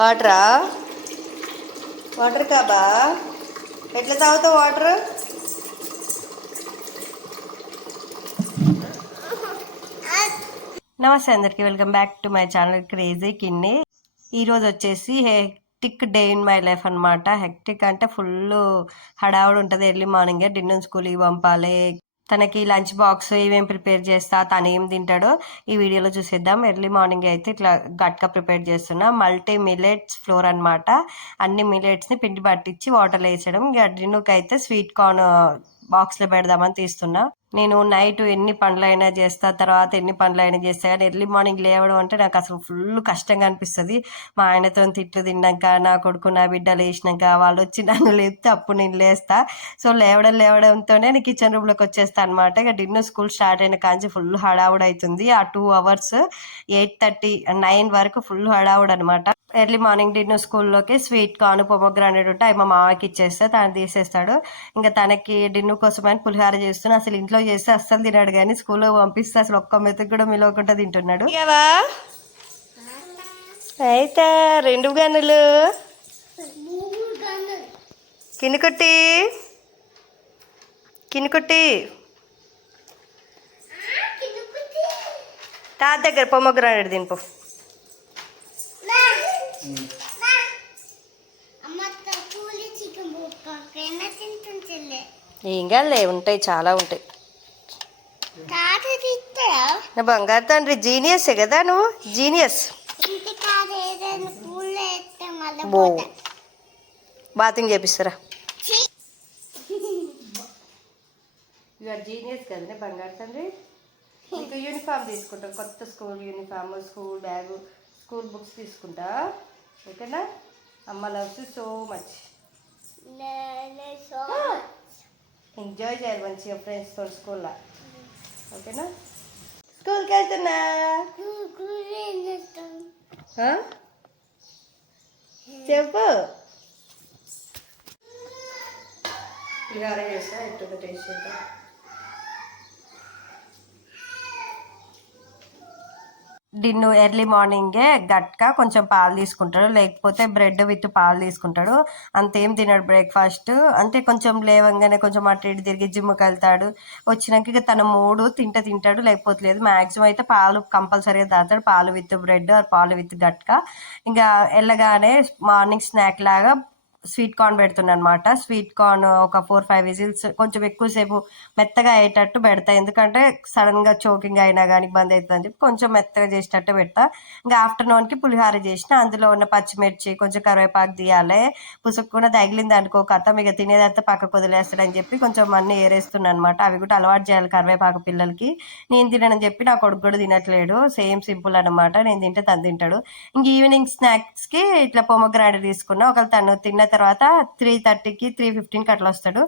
వాటరా? Water Kaaba? ఎట్లా తాగుతావు water? నమస్తే అందరికి, welcome back to my channel crazy Kinni. ఈరోజు వచ్చేసి hectic day in my life అనమాట. హెక్టిక్ అంటే ఫుల్ హడావుడు ఉంటుంది. ఎర్లీ మార్నింగే డిన్నర్ స్కూల్కి పంపాలి, తనకి లంచ్ బాక్స్ ఏమేమి ప్రిపేర్ చేస్తా, తను ఏం తింటాడో ఈ వీడియోలో చూసేద్దాం. ఎర్లీ మార్నింగ్ అయితే ఇట్లా గట్కా ప్రిపేర్ చేస్తున్నా. మల్టీ మిలెట్స్ ఫ్లోర్ అనమాట. అన్ని మిలెట్స్ని పిండి పట్టించి వాటర్లో వేసడం. ఇక డిన్నర్కి అయితే స్వీట్ కార్న్ బాక్స్లో పెడదామని తీస్తున్నా. నేను నైట్ ఎన్ని పనులైనా చేస్తా, తర్వాత ఎన్ని పనులైనా చేస్తా, కానీ ఎర్లీ మార్నింగ్ లేవడం అంటే నాకు అసలు ఫుల్ కష్టంగా అనిపిస్తుంది. మా ఆయనతో తిట్లు తిన్నాక, నా కొడుకు నా బిడ్డ లేచినాక, వాళ్ళు వచ్చి నన్ను లేపితే అప్పుడు నేను లేస్తా. సో లేవడంతోనే నేను కిచెన్ రూమ్లోకి వచ్చేస్తాను అనమాట. ఇక డిన్నర్ స్కూల్ స్టార్ట్ అయిన కాంచి ఫుల్ హడావుడ్ అవుతుంది. ఆ 2 hours 8:30 9 వరకు ఫుల్ హడావుడ్ అనమాట. ఎర్లీ మార్నింగ్ డిన్నర్ స్కూల్లోకి స్వీట్ కార్న్ పొమోగ్రానేట్ ఉంటే అవి మా మామకి ఇచ్చేస్తే తను తీసేస్తాడు. ఇంకా తనకి డిన్నర్ కోసం అని పులిహార చేస్తున్నా. అసలు ఇంట్లో చేస్తే అస్సలు తినాడు, కానీ స్కూల్లో పంపిస్తే అసలు ఒక్క మెతుకు కూడా మిలవకుండా తింటున్నాడు. అయితే 2 గనులు కినుకుట్టి తాత దగ్గర పొమోగ్రానేట్ తినిపో. ఏం కాదులే, ఉంటాయి, చాలా ఉంటాయి. నా బంగారు తండ్రి జీనియసే కదా నువ్వు, జీనియస్. బో బాతింగ్ చేపిస్తారా? ఇవాళ జీనియస్ కదనే బంగారు తండ్రి. ఇంకా యూనిఫామ్ తీసుకుంటాం, కొత్త school uniform, school bag, school books తీసుకుంటా. ఓకేనా? అమ్మ loves you so much. Enjoy చేయాలి మంచిగా ఫ్రెండ్స్తో స్కూల్లో. ఓకేనా? స్కూల్కి వెళ్తున్నా. చెప్పు. పులిహార చేస్తా, ఎట్టుందో టేస్ట్ చేద్దాం. డిన్నర్ ఎర్లీ మార్నింగే గట్క కొంచెం పాలు తీసుకుంటాడు, లేకపోతే బ్రెడ్ విత్ పాలు తీసుకుంటాడు. అంతేం తినాడు బ్రేక్ఫాస్ట్. అంటే కొంచెం లేవంగానే కొంచెం అటు ఇటు తిరిగి జిమ్కి వెళ్తాడు. వచ్చినాక ఇక తన మూడు తింటాడు, లేకపోతే లేదు. మ్యాక్సిమం అయితే పాలు కంపల్సరీగా తాగుతాడు, పాలు విత్ బ్రెడ్ ఆర్ పాలు విత్ గట్క. ఇంకా వెళ్ళగానే మార్నింగ్ స్నాక్ లాగా స్వీట్ కార్న్ పెడుతున్నా అనమాట. స్వీట్ కార్న్ ఒక 4-5 విజిల్స్ కొంచెం ఎక్కువసేపు మెత్తగా అయ్యేటట్టు పెడతా. ఎందుకంటే సడన్గా చోకింగ్ అయినా కానీ ఇబ్బంది అవుతుందని చెప్పి కొంచెం మెత్తగా చేసేటట్టు పెడతా. ఇంకా ఆఫ్టర్నూన్కి పులిహార చేసిన, అందులో ఉన్న పచ్చిమిర్చి కొంచెం కరివేపాకు తీయాలి. పుసుక్కున తగిలింది అనుకో కథ, ఇక తినేదంతా పక్కకు వదిలేస్తాడని చెప్పి కొంచెం అన్నీ ఏరేస్తున్నాను అనమాట. అవి కూడా అలవాటు చేయాలి కరివేపాకు పిల్లలకి. నేను తినని చెప్పి నా కొడుకు కూడా తినట్లేడు. సేమ్ సింపుల్ అనమాట. నేను తింటే తను తింటాడు. ఇంక ఈవినింగ్ స్నాక్స్కి ఇట్లా పొమోగ్రానేట్ తీసుకున్నా. ఒకవేళ తను తిన్న తర్వాత 3:30కి 3:15కి అట్లా వస్తాడు.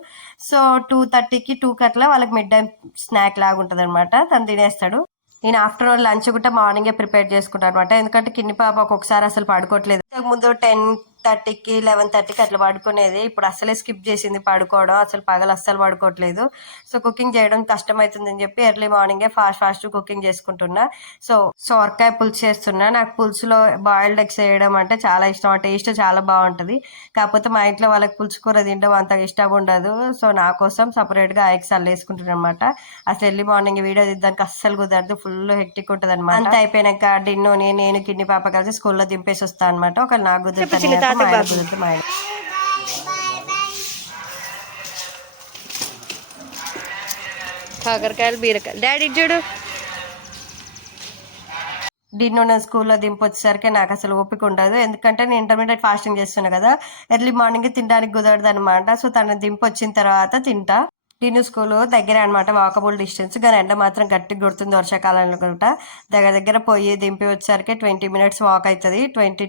సో 2:30కి 2కి అట్లా వాళ్ళకి మిడ్ టైం స్నాక్ లాగా ఉంటుంది అనమాట. తను తినేస్తాడు. నేను ఆఫ్టర్నూన్ లంచ్ కూడా మార్నింగే ప్రిపేర్ చేసుకుంటాను అనమాట. ఎందుకంటే కిన్ని పాప ఒక్కొక్కసారి అసలు పడుకోవట్లేదు. ముందు 10:30కి 11:30కి అట్లా పడుకునేది. ఇప్పుడు అసలే స్కిప్ చేసింది పడుకోవడం, అసలు పగలు అస్సలు పడుకోవట్లేదు. సో కుకింగ్ చేయడం కష్టమవుతుందని చెప్పి ఎర్లీ మార్నింగే ఫాస్ట్ కుకింగ్ చేసుకుంటున్నా. సో సొరకాయ పులుసు చేస్తున్నా. నాకు పులుసులో బాయిల్డ్ ఎగ్స్ వేయడం అంటే చాలా ఇష్టం. టేస్ట్ చాలా బాగుంటుంది. కాకపోతే మా ఇంట్లో వాళ్ళకి పులుసు కూర తినడం అంత ఇష్టం ఉండదు. సో నా కోసం సపరేట్గా ఎగ్స్ అల్లేసుకుంటున్నాను అనమాట. అసలు ఎర్లీ మార్నింగ్ వీడియో తీద్దానికి అస్సలు కుదరదు, ఫుల్ హెక్టిక్ ఉంటుంది అనమాట. అంత అయిపోయినాక డిన్నోని నేను కిన్ని పాప కలిసి స్కూల్లో దింపేసి వస్తాను అనమాట. ఒక నాకు కుదిరితే మా ఆయన. కాకరకాయలు బీరకాయలు డాడీ చూడు. డిన్నర్ స్కూల్లో దింపొచ్చేసరికి నాకు అసలు ఓపిక ఉండదు. ఎందుకంటే నేను ఇంటర్మీడియట్ ఫాస్టింగ్ చేస్తున్నా కదా, ఎర్లీ మార్నింగ్ తినడానికి కుదరదు అనమాట. సో తను దింపొచ్చిన తర్వాత తింటా. డిన్నర్ స్కూల్ దగ్గర అనమాట, వాకబుల్ డిస్టెన్స్. కానీ ఎండ మాత్రం గట్టిగా కొడుతుంది వర్షాకాలంలో కూడా. దగ్గర పోయి దింపి వచ్చేసరికి 20 minutes వాక్ అవుతుంది. 15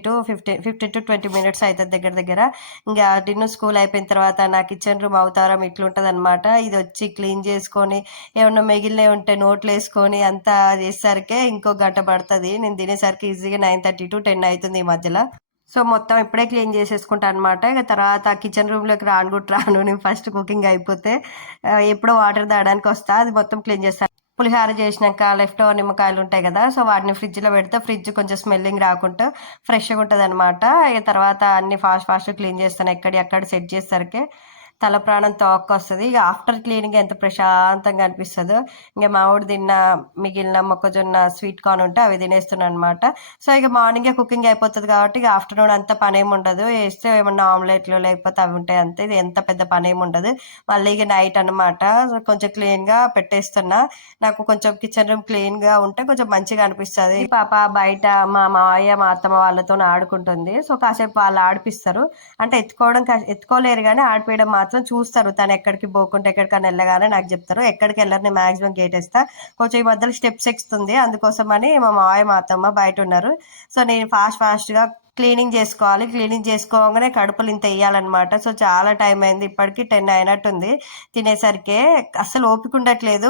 to 20 minutes అవుతుంది దగ్గర. ఇంకా డిన్నర్ స్కూల్ అయిపోయిన తర్వాత నా కిచెన్ రూమ్ అవతారం ఇట్లుంటుంది అనమాట. ఇది వచ్చి క్లీన్ చేసుకొని ఏమన్నా మిగిలినవి ఉంటే నోట్లు వేసుకొని అంతా చేసేసరికి ఇంకో గంట పడుతుంది. నేను తినేసరికి ఈజీగా 9:30 to 10 అవుతుంది ఈ మధ్యలో. సో మొత్తం ఇప్పుడే క్లీన్ చేసేసుకుంటా అనమాట. ఇక తర్వాత కిచెన్ రూమ్లోకి రాను నేను ఫస్ట్ కుకింగ్ అయిపోతే ఎప్పుడో వాటర్ తాగడానికి వస్తా, అది మొత్తం క్లీన్ చేస్తాను. పులిహోర చేసినాక లెఫ్ట్ ఓవర్ నిమ్మకాయలు ఉంటాయి కదా, సో వాటిని ఫ్రిడ్జ్లో పెడితే ఫ్రిడ్జ్ కొంచెం స్మెల్లింగ్ రాకుండా ఫ్రెష్గా ఉంటుంది అనమాట. ఇక తర్వాత అన్ని ఫాస్ట్ క్లీన్ చేస్తాను, ఎక్కడ సెట్ చేసేసరికి తల ప్రాణం తోక్కొస్తుంది. ఇక ఆఫ్టర్ క్లీనింగ్ ఎంత ప్రశాంతంగా అనిపిస్తుందో. ఇంకా మామిడి తిన్న మిగిలిన మొక్కజొన్న స్వీట్ కార్న్ ఉంటే అవి తినేస్తున్నాను అనమాట. సో ఇక మార్నింగే కుకింగ్ అయిపోతుంది కాబట్టి ఇక ఆఫ్టర్నూన్ అంత పని ఏమి ఉండదు. వేస్తే ఏమన్నా ఆమ్లెట్లు లేకపోతే అవి ఉంటాయి అంతే, ఇది ఎంత పెద్ద పని ఏమి ఉండదు. మళ్ళీ ఇక నైట్ అనమాట, సో కొంచెం క్లీన్గా పెట్టేస్తున్నా. నాకు కొంచెం కిచెన్ రూమ్ క్లీన్గా ఉంటే కొంచెం మంచిగా అనిపిస్తుంది. పాప బయట మా మావయ్య మా అత్తమ్మ వాళ్ళతో ఆడుకుంటుంది. సో కాసేపు వాళ్ళు ఆడిపిస్తారు, అంటే ఎత్తుకోలేరు కానీ ఆడిపోయడం మాత్రం చూస్తారు. తను ఎక్కడికి పోకుంటే ఎక్కడికైనా వెళ్ళగానే నాకు చెప్తారు. ఎక్కడికి వెళ్ళరు, నేను మాక్సిమం గేట్ వేస్తా. కొంచెం ఈ మధ్యలో స్టెప్స్ ఎక్కుతుంది, అందుకోసమని మా మావయ్య మా అత్తమ్మ బయట ఉన్నారు. సో నేను ఫాస్ట్గా క్లీనింగ్ చేసుకోవాలి. క్లీనింగ్ చేసుకోగానే కడుపులు ఇంత వేయాలన్నమాట. సో చాలా టైం అయింది, ఇప్పటికి 10 అయినట్టుంది. తినేసరికి అస్సలు ఓపిక ఉండట్లేదు.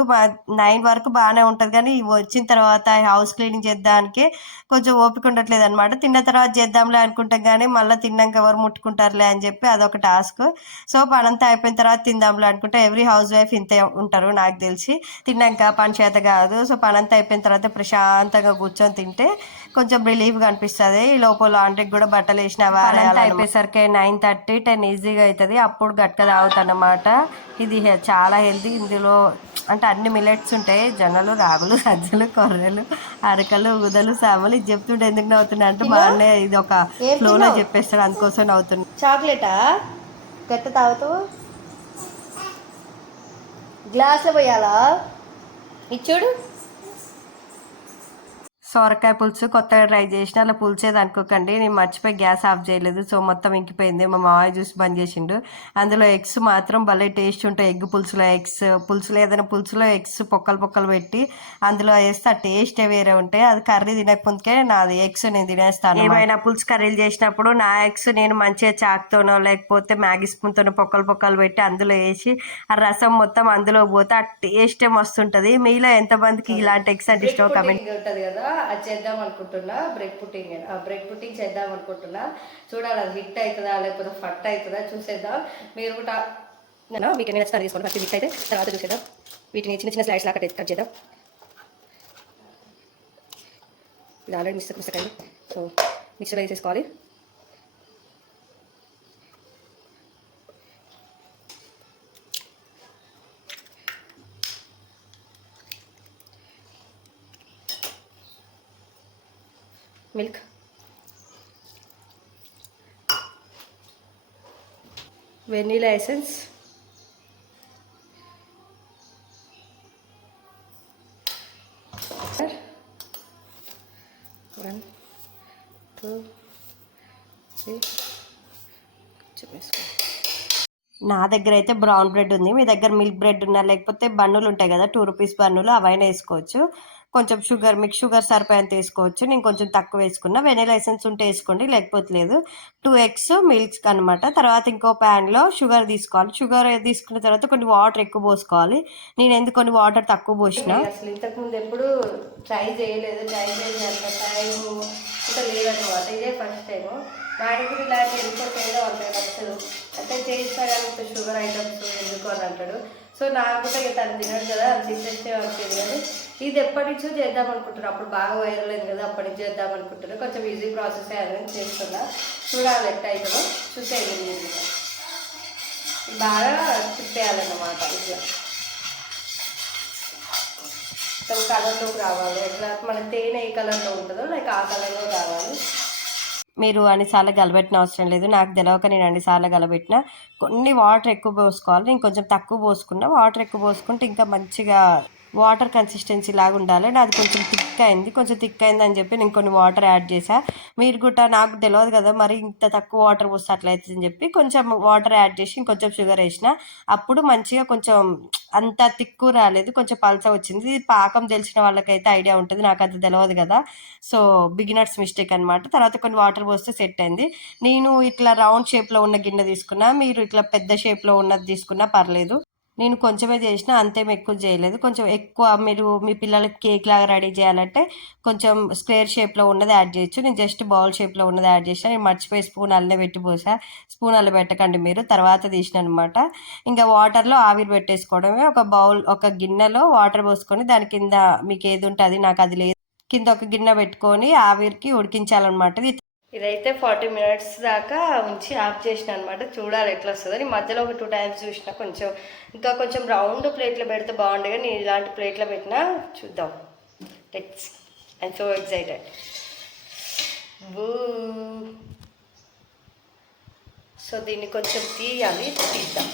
9 వరకు బాగానే ఉంటుంది కానీ వచ్చిన తర్వాత హౌస్ క్లీనింగ్ చేద్దానికి కొంచెం ఓపిక ఉండట్లేదు అనమాట. తిన్న తర్వాత చేద్దాంలే అనుకుంటాం కానీ మళ్ళీ తిన్నాక ఎవరు ముట్టుకుంటారులే అని చెప్పి అదొక టాస్క్. సో పనంతా అయిపోయిన తర్వాత తిందాంలే అనుకుంటే ఎవ్రీ హౌస్ వైఫ్ ఇంతే ఉంటారు నాకు తెలిసి. తిన్నాక పని చేత కాదు. సో పనంతా అయిపోయిన తర్వాత ప్రశాంతంగా కూర్చొని తింటే కొంచెం రిలీఫ్గా అనిపిస్తుంది. ఈ లోపల లాండ్రీకి కూడా బట్టలు వేసిన వారేయాలి. అయిపోయేసరికి 9:30, 10 ఈజీగా అవుతుంది. అప్పుడు గట్క తాగుతాను అన్నమాట. ఇది చాలా హెల్తీ. ఇందులో అంటే అన్ని మిల్లెట్స్ ఉంటాయి, జొన్నలు, రాగులు, సజ్జలు, కొర్రలు, అరకలు, ఉదలు, సామలు. ఇది చెప్తుంటే ఎందుకు నవ్వుతున్నా అంటే బాగానే ఇది ఒక ఫ్లోలో చెప్పేస్తాడు, అందుకోసం నవ్వుతున్నా. చాక్లెటా గట్ట తాగుతూ గ్లాస్లో పోయాలా ఇచ్చుడు. సొరకాయ పులుసు కొత్తగా ట్రై చేసిన, అలా పులిచేది అనుకోకండి, నేను మర్చిపోయి గ్యాస్ ఆఫ్ చేయలేదు. సో మొత్తం ఇంకిపోయింది. మా మామయ్య చూసి బంద్ చేసిండు. అందులో ఎగ్స్ మాత్రం భలే టేస్ట్ ఉంటాయి. ఎగ్ పులుసులో పులుసులో ఏదైనా పులుసులో ఎగ్స్ పొక్కలు పెట్టి అందులో వేస్తే ఆ టేస్టే వేరే ఉంటాయి. అది కర్రీ తినకముందుకే నాది ఎగ్స్ నేను తినేస్తాను. ఏమైనా పులుసు కర్రీలు చేసినప్పుడు నా ఎగ్స్ నేను మంచిగా చాక్తోనో లేకపోతే మ్యాగీ స్పూన్తోనో పొక్కలు పెట్టి అందులో వేసి ఆ రసం మొత్తం అందులో పోతే ఆ టేస్టే మస్తు ఉంటుంది. మీలో ఎంతమందికి ఇలాంటి ఎగ్స్ అంటే ఇష్టం కమెంట్ ఉంటుంది కదా, అది చేద్దాం అనుకుంటున్నా. బ్రెడ్ పుట్టింగ్ చేద్దాం అనుకుంటున్నా. చూడాలి అది హిట్ అవుతుందా లేకపోతే ఫట్ అవుతుందా చూసేద్దాం. మీరు కూడా వీటిని నచ్చినా తీసుకోండి. ఫస్ట్ హిట్ అయితే తర్వాత చూసేద్దాం. వీటిని చిన్న స్లైడ్స్ లాగా కట్ చేద్దాం. ఇది ఆల్రెడీ మిక్సర్ అయింది, సో మిక్సర్ వేసేసుకోవాలి. Milk, vanilla essence, 1 2 3 చెప్పేసుకో. నా దగ్గర అయితే బ్రౌన్ బ్రెడ్ ఉంది. మీ దగ్గర మిల్క్ బ్రెడ్ ఉన్నా లేకపోతే బన్నులు ఉంటాయి కదా, 2 రూపీస్ బన్నులు, అవైనా వేసుకోవచ్చు. కొంచెం మీకు షుగర్ సరిపోయేంత వేసుకోవచ్చు. నేను కొంచెం తక్కువ వేసుకున్నా. వెనీలా ఎసెన్స్ ఉంటే వేసుకోండి, లేకపోతే లేదు. 2 ఎగ్స్ మిల్క్ అనమాట. తర్వాత ఇంకో ప్యాన్లో షుగర్ తీసుకోవాలి. షుగర్ తీసుకున్న తర్వాత కొన్ని వాటర్ ఎక్కువ పోసుకోవాలి. నేను ఎందుకు కొన్ని వాటర్ తక్కువ పోసిన. అసలు ఇంతకుముందు ఎప్పుడు ట్రై చేయలేదు. ట్రై చేసేంత టైం ఇంకా లేదన్నమాట. ఇదే ఫస్ట్ టైం. మా ఆయన కూడా ఇలాంటి వెళ్ళిపోతే ఉంటాయి నచ్చదు, అంటే చేస్తా కానీ షుగర్ ఐటమ్స్ ఎందుకు అని అంటాడు. సో నాకు కూడా ఇక తను తినడు కదా, అంత ఇంట్రెస్టే వచ్చింది. కానీ ఇది ఎప్పటి నుంచో చేద్దాం అనుకుంటున్నాను. అప్పుడు బాగా వైరల్ అయింది కదా, అప్పటి నుంచి చేద్దాం అనుకుంటున్నాను. కొంచెం ఈజీ ప్రాసెస్ అని చేస్తున్నా. చూడాలి ఎట్ అవుతుందో చూసేది. బాగా తిప్పేయాలన్నమాట. ఇట్లా కలర్లోకి రావాలి. ఎట్లా మన తేనె ఏ కలర్లో ఉంటుందో లైక్ ఆ కలర్లో రావాలి. మీరు అన్నిసార్లు గలబెట్టిన అవసరం లేదు, నాకు తెలియక నేను అన్నిసార్లు గలబెట్టిన. కొన్ని వాటర్ ఎక్కువ పోసుకోవాలి, నేను కొంచెం తక్కువ పోసుకున్నా. వాటర్ ఎక్కువ పోసుకుంటే ఇంకా మంచిగా వాటర్ కన్సిస్టెన్సీ లాగా ఉండాలి. నాది కొంచెం థిక్ అయింది అని చెప్పి నేను కొన్ని వాటర్ యాడ్ చేసా. మీరు కూడా నాకు తెలియదు కదా మరి ఇంత తక్కువ వాటర్ పోస్తే అట్లయితుంది అని చెప్పి కొంచెం వాటర్ యాడ్ చేసి ఇంకొంచెం షుగర్ వేసిన. అప్పుడు మంచిగా కొంచెం అంత తిక్కు రాలేదు, కొంచెం పల్చ వచ్చింది. ఇది పాకం తెలిసిన వాళ్ళకైతే ఐడియా ఉంటుంది, నాకు అంత తెలియదు కదా. సో బిగినర్స్ మిస్టేక్ అనమాట. తర్వాత కొన్ని వాటర్ పోస్తే సెట్ అయింది. నేను ఇట్లా రౌండ్ షేప్లో ఉన్న గిన్నె తీసుకున్నా, మీరు ఇట్లా పెద్ద షేప్లో ఉన్నది తీసుకున్నా పర్లేదు. నేను కొంచెమే చేసిన, అంతేం ఎక్కువ చేయలేదు. కొంచెం ఎక్కువ మీరు మీ పిల్లలకి కేక్ లాగా రెడీ చేయాలంటే కొంచెం స్క్వేర్ షేప్లో ఉన్నది యాడ్ చేయొచ్చు. నేను జస్ట్ బౌల్ షేప్లో ఉన్నది యాడ్ చేసిన. నేను మర్చిపోయి స్పూన్ అల్లే పెట్టి పోసా. స్పూన్ అల్ల పెట్టకండి మీరు, తర్వాత తీసిన అనమాట. ఇంకా వాటర్లో ఆవిరి పెట్టేసుకోవడమే. ఒక బౌల్, ఒక గిన్నెలో వాటర్ పోసుకొని దాని కింద మీకు ఏది ఉంటుంది, నాకు అది లేదు, కింద ఒక గిన్నె పెట్టుకొని ఆవిరికి ఉడికించాలన్నమాట. ఇదైతే 40 మినిట్స్ దాకా ఉంచి ఆఫ్ చేసిన అనమాట. చూడాలి ఎట్లా వస్తుందో. నేను మధ్యలో ఒక 2 టైమ్స్ చూసిన. ఇంకా కొంచెం రౌండ్ ప్లేట్లో పెడితే బాగుండే, కానీ నేను ఇలాంటి ప్లేట్లో పెట్టినా. చూద్దాం. Let's, I'm so excited. So దీన్ని కొంచెం తీయాలి, తీద్దాం.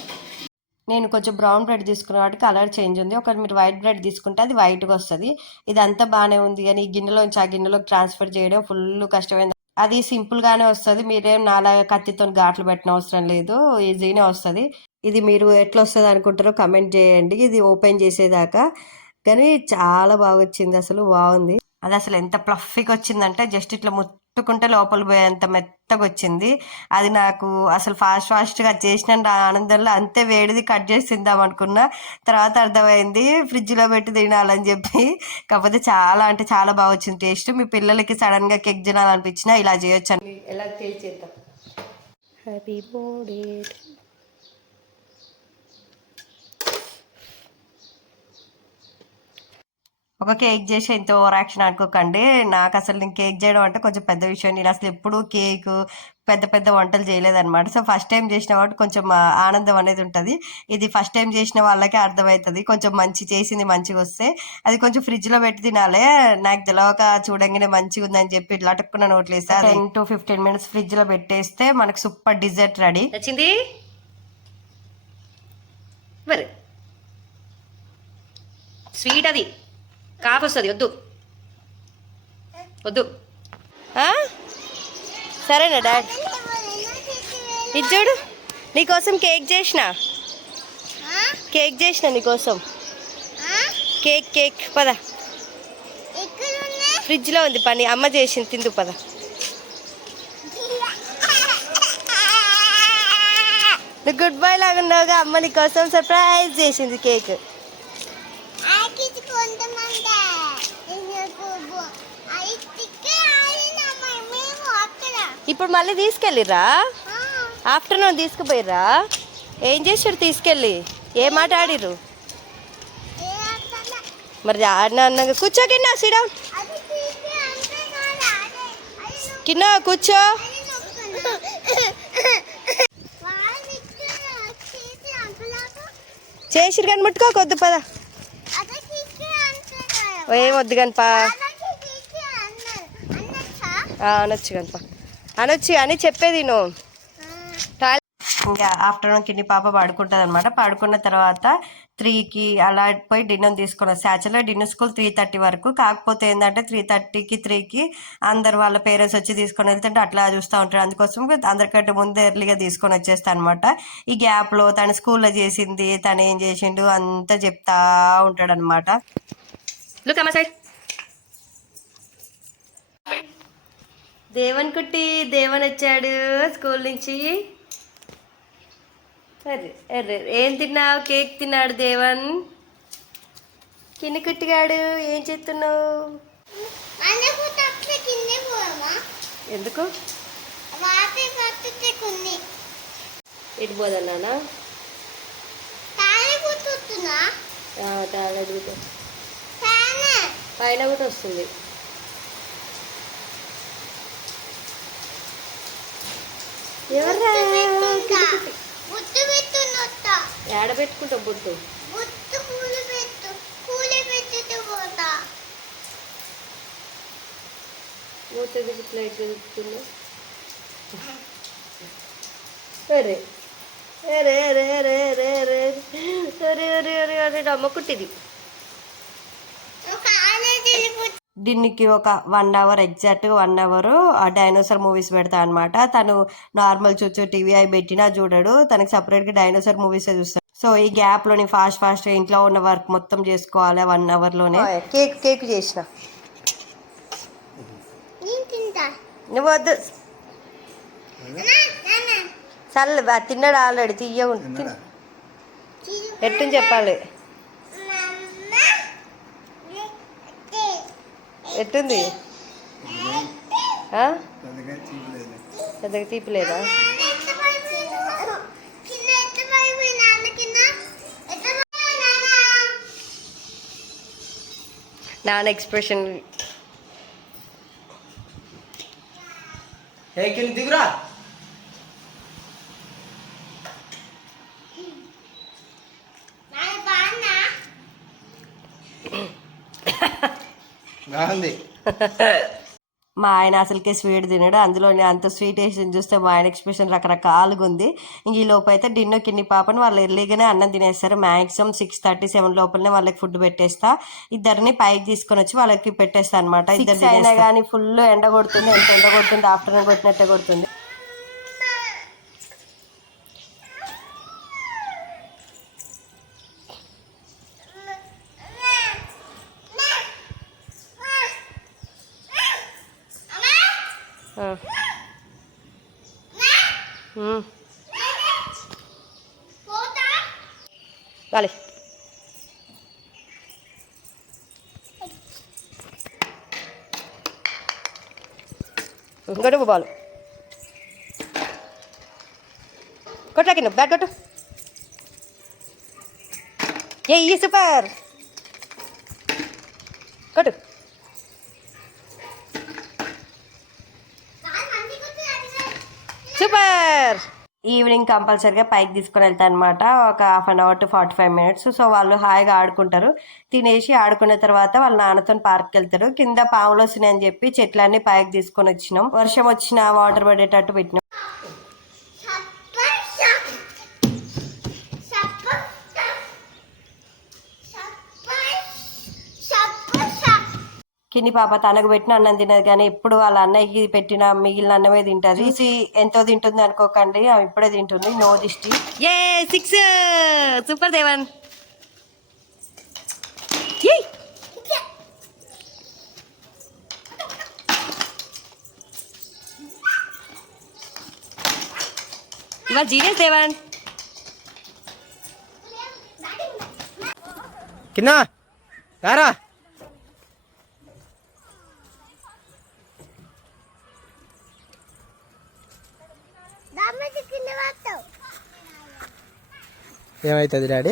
నేను కొంచెం బ్రౌన్ బ్రెడ్ తీసుకున్న కాబట్టి కలర్ చేంజ్ ఉంది. ఒకవేళ మీరు వైట్ బ్రెడ్ తీసుకుంటే అది వైట్గా వస్తుంది. ఇదంతా బాగానే ఉంది, కానీ ఈ గిన్నెలోంచి ఆ గిన్నెలోకి ట్రాన్స్ఫర్ చేయడం ఫుల్ కష్టమైంది. అది సింపుల్గానే వస్తుంది. మీరేం నాలాగా కత్తితో ఘాట్లు పెట్టిన అవసరం లేదు, ఈజీనే వస్తుంది. ఇది మీరు ఎట్లా వస్తుంది అనుకుంటారో కమెంట్ చేయండి, ఇది ఓపెన్ చేసేదాకా. కానీ చాలా బాగా వచ్చింది, అసలు బాగుంది. అది అసలు ఎంత ప్లఫీగా వచ్చిందంటే జస్ట్ ఇట్లా ముట్టుకుంటే లోపల పోయేంత మెత్తగా వచ్చింది. అది నాకు అసలు ఫాస్ట్గా చేసిన ఆనందంలో అంతే వేడిది కట్ చేసి తిందాం అనుకున్నా. తర్వాత అర్థమైంది ఫ్రిడ్జ్లో పెట్టి తినాలని చెప్పి. కాకపోతే చాలా అంటే చాలా బాగా వచ్చింది టేస్ట్. మీ పిల్లలకి సడన్గా కేక్ తినాలనిపించినా ఇలా చేయొచ్చు అని. ఎలా టేస్ట్ చేద్దాం. Happy birthday. ఒక కేక్ చేసి ఎంతో ఓవర్ యాక్షన్ అనుకోకండి. నాకు అసలు నేను కేక్ చేయడం అంటే కొంచెం పెద్ద విషయం. నేను అసలు ఎప్పుడూ కేక్ పెద్ద పెద్ద వంటలు చేయలేదన్నమాట. సో ఫస్ట్ టైం చేసిన కాబట్టి కొంచెం ఆనందం అనేది ఉంటుంది. ఇది ఫస్ట్ టైం చేసిన వాళ్ళకే అర్థమవుతుంది. కొంచెం మంచి చేసింది మంచిగా వస్తే అది కొంచెం ఫ్రిడ్జ్లో పెట్టి తినాలి. నాకు తెలియక చూడంగానే మంచిగా ఉందని చెప్పి ఇట్లా అటుక్కున్న నోట్లు వేస్తే 10 to 15 మినిట్స్ ఫ్రిడ్జ్లో పెట్టేస్తే మనకు సూపర్ డిజర్ట్ రెడీ. వచ్చింది మరి స్వీట్, అది కాపు వస్తుంది. వద్దు వద్దు. సరేనా డాడ్, ఇది చూడు నీకోసం కేక్ చేసిన నీకోసం కేక్ పద. ఫ్రిడ్జ్లో ఉంది, పని అమ్మ చేసింది, తిందు పద. నువ్వు గుడ్ బాయ్ లాగా ఉన్నావుగా, అమ్మ నీకోసం సర్ప్రైజ్ చేసింది కేక్. ఇప్పుడు మళ్ళీ తీసుకెళ్ళిర్రా? ఆఫ్టర్నూన్ తీసుకుపోయిర్రా? ఏం చేసాడు తీసుకెళ్ళి? ఏ మాట ఆడిర్రు మరి? ఆడినా కూర్చో, కింద సిట్ డౌన్, కింద కూర్చో. చేసిరు కానీ ముట్టుకోకొద్దు పద. ఏం వద్దు కానీ పా, అనొచ్చు కానీ పా, అనొచ్చు అని చెప్పేది నువ్వు. ఇంకా ఆఫ్టర్నూన్ కింది పాప పడుకుంటుంది అనమాట. పడుకున్న తర్వాత 3కి అలా పోయి డిన్నర్ తీసుకున్నాం. యాక్చువల్గా డిన్నర్ స్కూల్ 3:30 వరకు. కాకపోతే ఏంటంటే 3:30కి 3కి అందరు వాళ్ళ పేరెంట్స్ వచ్చి తీసుకొని వెళ్తుంటే అట్లా చూస్తూ ఉంటారు. అందుకోసం అందరికంటే ముందే ఎర్లీగా తీసుకొని వచ్చేస్తా అనమాట. ఈ గ్యాప్లో తను స్కూల్లో చేసింది, తను ఏం చేసిండు అంతా చెప్తా ఉంటాడు అనమాట. దేవన్ కుట్టి, దేవన్ వచ్చాడు స్కూల్ నుంచి. అరే అరే, ఏం తిన్నావు? కేక్ తిన్నాడు దేవన్. కిన్ని కుట్టిగాడు, ఏం చేస్తున్నావు? ఎందుకు ఇటు పోదన్నానా? టాయిలెట్ పైన కూడా వస్తుంది. ఏడ పెట్టుకుంటావు బొట్టు? ప్లేట్ తిరుగుతున్నా. అరే అరే అరే అరే అరే అరే అరే అరే అరే అరే అమ్మ కుట్టిది. దీనికి ఒక 1 అవర్, ఎగ్జాక్ట్ 1 అవర్ ఆ డైనోసార్ మూవీస్ పెడతా అనమాట. తను నార్మల్ చూచు టీవీ అయి పెట్టినా చూడడు, తనకి సపరేట్గా డైనోసార్ మూవీసే చూస్తాడు. సో ఈ గ్యాప్లోని ఫాస్ట్ ఇంట్లో ఉన్న వర్క్ మొత్తం చేసుకోవాలి 1 అవర్లోనే. కేక్ చేసిన నువ్వు వద్దు, చల్ల తిన్నాడు ఆల్రెడీ. తీయ ఎట్టుంది చెప్పాలి. ఎట్టుంది? పెద్దగా తీపి లేదా? నాన్న ఎక్స్ప్రెషన్ దిగురా. మా ఆయన అసలుకే స్వీట్ తినడు, అందులోనే అంత స్వీట్ వేసి చూస్తే మా ఆయన ఎక్స్ప్రెషన్ రకరకాలుగా ఉంది. ఇంక ఈ లోపు అయితే డిన్నర్ కిన్ని పాపని వాళ్ళు ఎర్లీగానే అన్నం తినేస్తారు. మ్యాక్సిమం 6:37 లోపలనే వాళ్ళకి ఫుడ్ పెట్టేస్తా. ఇద్దరిని పైకి తీసుకొని వచ్చి వాళ్ళకి పెట్టేస్తా అనమాట. ఇద్దరు అయినా కానీ ఫుల్ ఎండ కొడుతుంది. ఎంత ఎండ కొడుతుంది, ఆఫ్టర్నూన్ కొట్టినట్టే కొడుతుంది. Vale. Go to ball. Go track in. Back go to. Yay, super. Go to. Super. Evening కంపల్సరీగా పైకి తీసుకొని వెళ్తాను అనమాట. ఒక 1/2 అవర్ to 45 minutes. సో వాళ్ళు హాయిగా ఆడుకుంటారు. తినేసి ఆడుకున్న తర్వాత వాళ్ళ నాన్నతో పార్క్కి వెళ్తారు. కింద పాములు వస్తున్నాయి అని చెప్పి చెట్లన్నీ పైకి తీసుకొని వచ్చినాం. వర్షం వచ్చిన వాటర్ పడేటట్టు పెట్టినాం. కిన్ని పాప తనకు పెట్టిన అన్నం తినదు, కానీ ఎప్పుడు వాళ్ళ అన్నయ్యకి పెట్టిన మిగిలిన అన్నమే తింటది. చూసి ఎంతో తింటుంది అనుకోకండి, ఆమె ఇప్పుడే తింటుంది. నో దిష్టి. ఏ 6 సూపర్ దేవన్. ఇవాళ జీనియస్ దేవన్. కింద రారా. ఏమైతుంది డాడీ?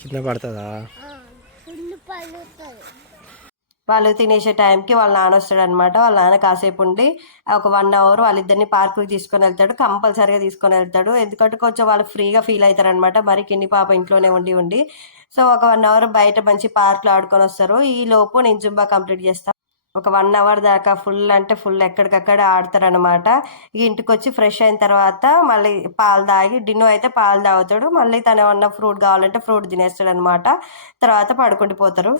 కింద పడుతుందా? వాళ్ళు తినేసే టైంకి వాళ్ళ నాన్న వస్తాడు అనమాట. వాళ్ళ నాన్న కాసేపు ఉండి ఒక 1 అవర్ వాళ్ళిద్దరిని పార్కుకి తీసుకొని వెళ్తాడు. కంపల్సరీగా తీసుకొని వెళ్తాడు, ఎందుకంటే కొంచెం వాళ్ళు ఫ్రీగా ఫీల్ అవుతారు అనమాట. మరి కిన్ని పాప ఇంట్లోనే ఉండి సో ఒక 1 అవర్ బయట మంచి పార్క్లో ఆడుకొని వస్తారు. ఈ లోపు నేను జుంబా కంప్లీట్ చేస్తాను. ఒక 1 అవర్ దాకా ఫుల్ అంటే ఫుల్ ఎక్కడికక్కడ ఆడతారనమాట. ఇంటికి వచ్చి ఫ్రెష్ అయిన తర్వాత మళ్ళీ పాలు తాగి, డిన్నో అయితే పాలు తాగుతాడు. మళ్ళీ తను ఏమన్నా ఫ్రూట్ కావాలంటే ఫ్రూట్ తినేస్తాడు అనమాట. తర్వాత పడుకుండిపోతారు.